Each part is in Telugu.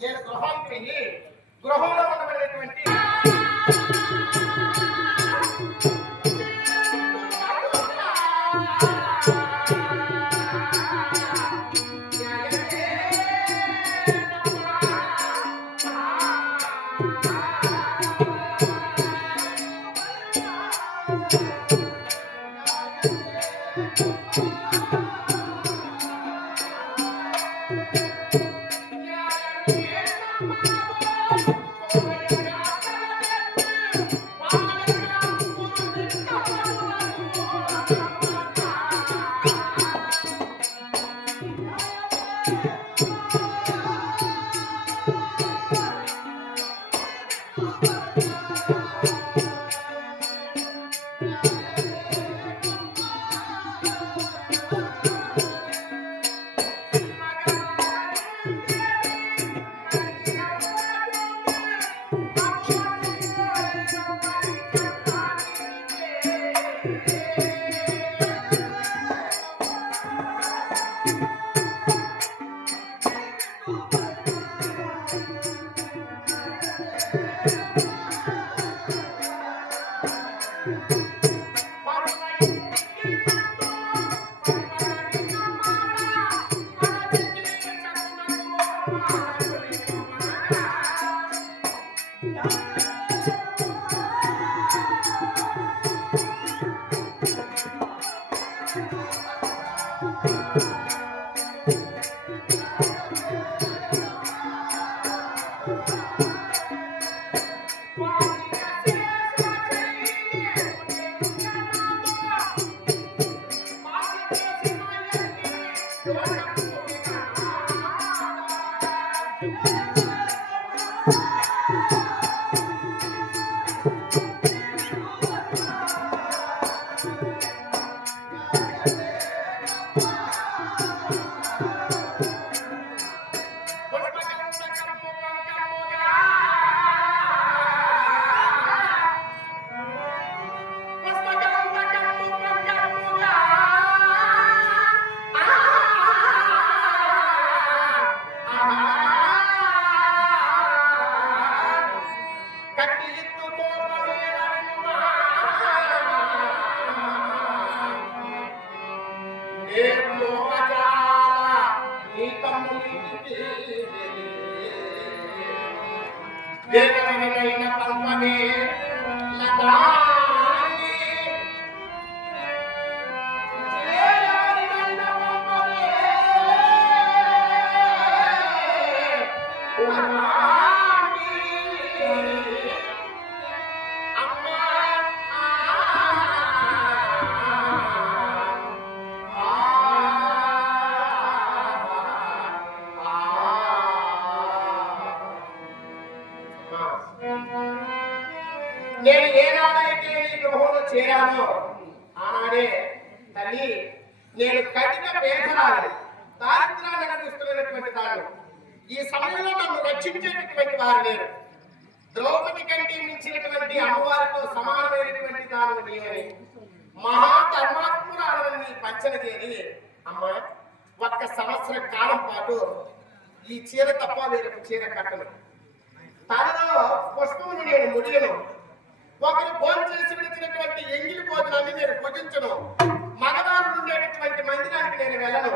నేను గృహానికి వెళ్ళి గృహంలో ఉండబడేటువంటి వేగమైన పంపమే లతా నేను ఏనాడైతే నీ గృహంలో చేరానో ఆనాడే తల్లి నేను కఠిన పేదరాలు దారిద్రాన్ని అనుభవిస్తున్నటువంటి దాన్ని ఈ సమయంలో నన్ను రక్షించేటటువంటి వారు లేరు. ద్రౌపది కంటే మించినటువంటి అమ్మవారితో సమానమైనటువంటి దాని నీవని మహాధర్మాత్మురాలని పంచన చేరి అమ్మ ఒక్క సంవత్సర కాలం పాటు ఈ చీర తప్ప వేరొక చీర కట్టను, తనలో పుష్పమును నేను ముడియను, ఒకరు భోజనం చేసి విడిచినటువంటి ఎంగిలి భోజనాన్ని నేను భుజించను, మగవారు ఉండేటటువంటి మందిరానికి నేను వెళ్ళను.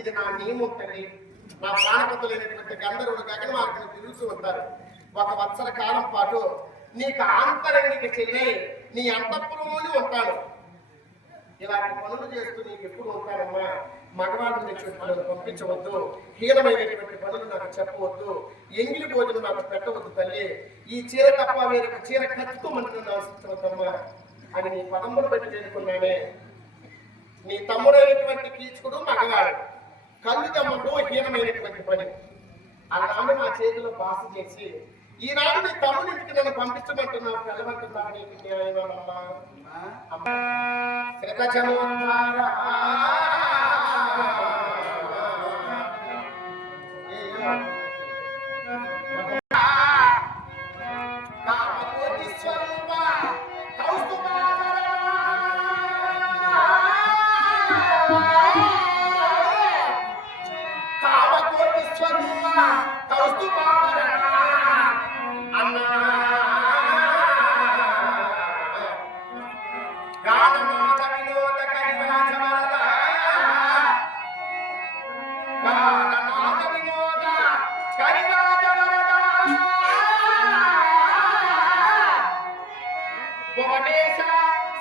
ఇది నా నియమం తల్లి. నా ప్రాణపతులైనటువంటి గంధర్వుడు గగనమార్గం తిరుగుతూ ఉంటారు. 1 సంవత్సర కాలం పాటు నీకు ఆంతరంగిక చెల్లి నీ అంతఃపురంలోనే ఉంటాను. ఇలాంటి పనులు చేస్తూ నీకు ఎప్పుడు ఉంటానమ్మా. మగవాళ్ళని పనులు పంపించవద్దు, హీనమైనటువంటి పనులు నాకు చెప్పవద్దు, ఎంగిలి భోజనం నాకు పెట్టవద్దు తల్లి. ఈ చీర తప్ప వేరొక చీర ఖర్చుతో మనకు ఆశించవద్దమ్మా అని నీ పదములు పెట్టి చేరుకున్నానే. నీ తమ్ముడైనటువంటి కీచుకుడు మగవాడు, కళ్ళు తమ్ముడు హీనమైనటువంటి పని. అలానే మా చేతిలో బాస చేసి ఈనాడు నీ తమ్ముడింటికి నన్ను పంపించమంటున్నావు, వెళ్ళమంటున్నావు. నీకు న్యాయమా అమ్మా? శ్రీకచమోద్ధారా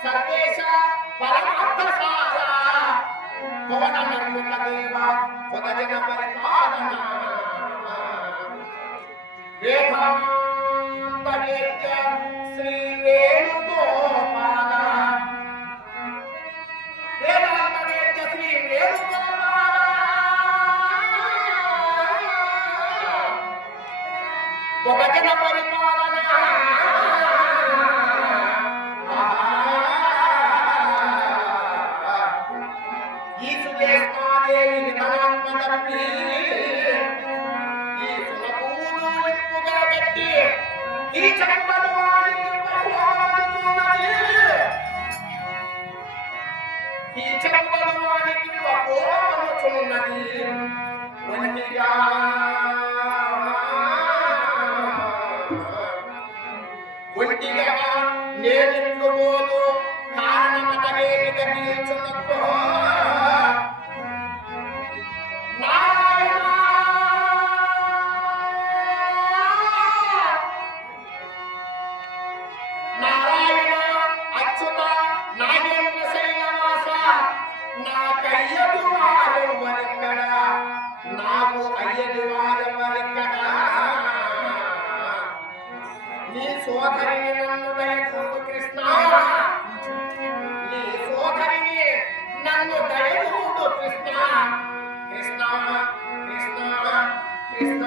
సర్వేశ పరమార్థసార భవన నిర్ముత దేవ భుజన పరిపాలన వేదాంత వేద్య శ్రీ వేణుగోపాల వేదాంత వేద్య శ్రీ వేణుగోపాల భుజన పరిపాలన ఒంటిగా నేనెట్లు పోదు కారణమటవేమిగా నిల్చున్నప్పో నారాయణ అచ్యుత నాగేంద్ర శైలవాస నాకయ్యడు వారెవ్వరిక్కడ, నాకు అయ్యడు వారెవ్వరిక్కడ. నీ సోదరిని నన్ను దయచూడు కృష్ణ, నీ సోదరిని నన్ను దయచూడు కృష్ణ. కృష్ణ కృష్ణ కృష్ణ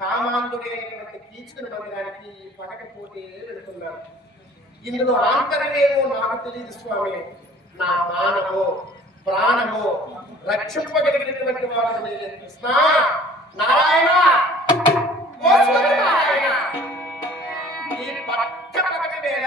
కామాంతుడైనటువంటి కీచుకుని మందిరానికి పడకపోతే వెళుతున్నారు. ఇందులో ఆంతర్యమేమో నాకు తెలియదు స్వామి. నా మానము ప్రాణము రక్షింపగలిగినటువంటి వాడు కృష్ణ. నారాయణ నారాయణ ఈ పక్క పక్కన వేళ